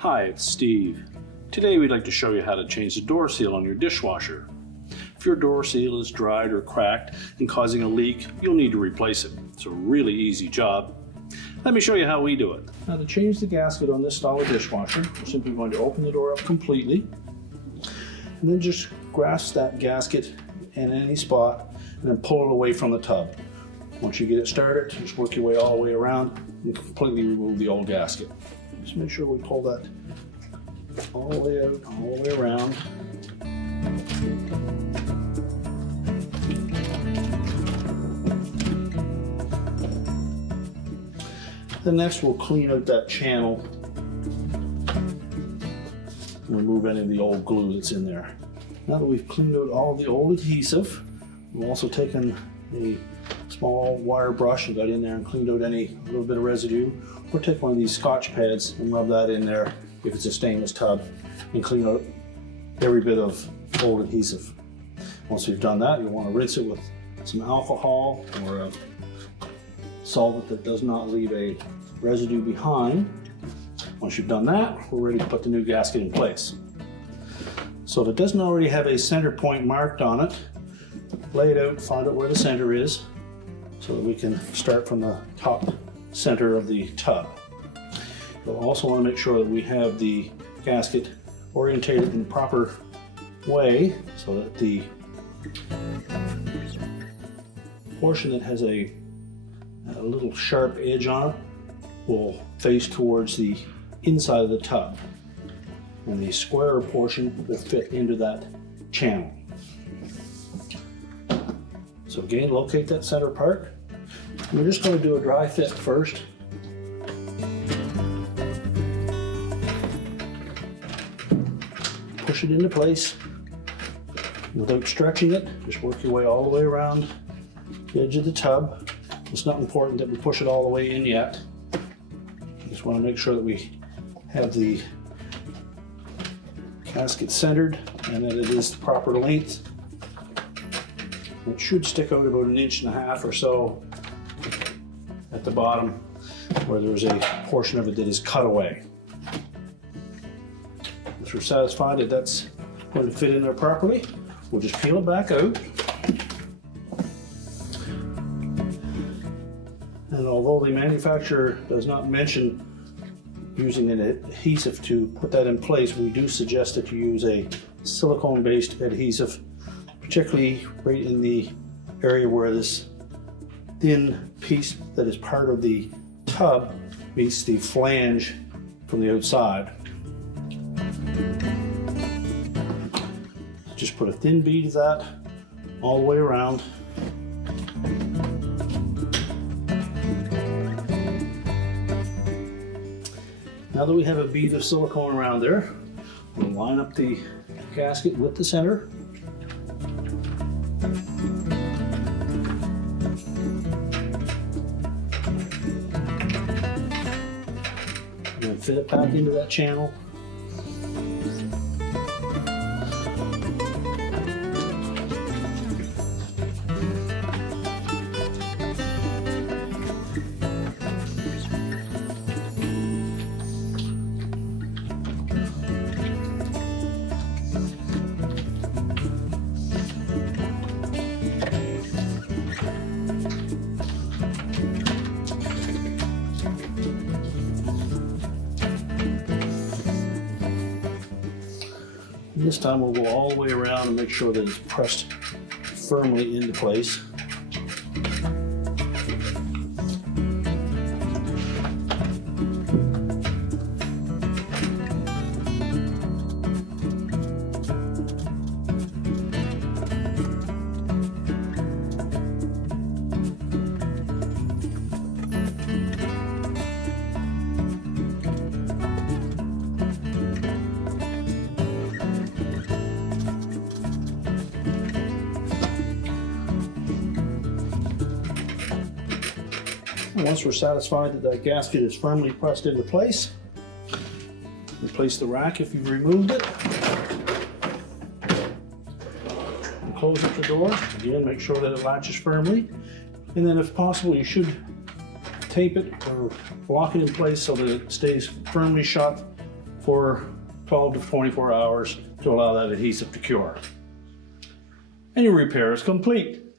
Hi, it's Steve. Today we'd like to show you how to change the door seal on your dishwasher. If your door seal is dried or cracked and causing a leak, you'll need to replace it. It's a really easy job. Let me show you how we do it. Now, to change the gasket on this style of dishwasher, we're simply going to open the door up completely and then just grasp that gasket in any spot and then pull it away from the tub. Once you get it started, just work your way all the way around and completely remove the old gasket. Just make sure we pull that all the way out, all the way around. Then next we'll clean out that channel and remove any of the old glue that's in there. Now that we've cleaned out all the old adhesive, we've also taken a small wire brush and got in there and cleaned out any little bit of residue. Or take one of these Scotch pads and rub that in there if it's a stainless tub and clean out every bit of old adhesive. Once we've done that, you'll want to rinse it with some alcohol or a solvent that does not leave a residue behind. Once you've done that, we're ready to put the new gasket in place. So if it doesn't already have a center point marked on it, lay it out, find out where the center is so that we can start from the top center of the tub. You'll also want to make sure that we have the gasket orientated in the proper way so that the portion that has a little sharp edge on it will face towards the inside of the tub, and the squarer portion will fit into that channel. So again, locate that center part. We're just going to do a dry fit first. Push it into place without stretching it. Just work your way all the way around the edge of the tub. It's not important that we push it all the way in yet. Just want to make sure that we have the gasket centered and that it is the proper length. It should stick out about 1.5 inches or so at the bottom where there's a portion of it that is cut away. Once we're satisfied that that's going to fit in there properly, we'll just peel it back out. And although the manufacturer does not mention using an adhesive to put that in place, we do suggest that you use a silicone-based adhesive, particularly right in the area where this thin piece that is part of the tub meets the flange from the outside. Just put a thin bead of that all the way around. Now that we have a bead of silicone around there, we'll line up the gasket with the center. And then fit it back into that channel. This time we'll go all the way around and make sure that it's pressed firmly into place. Once we're satisfied that that gasket is firmly pressed into place, replace the rack if you've removed it. And close up the door. Again, make sure that it latches firmly. And then if possible, you should tape it or lock it in place so that it stays firmly shut for 12 to 24 hours to allow that adhesive to cure. And your repair is complete.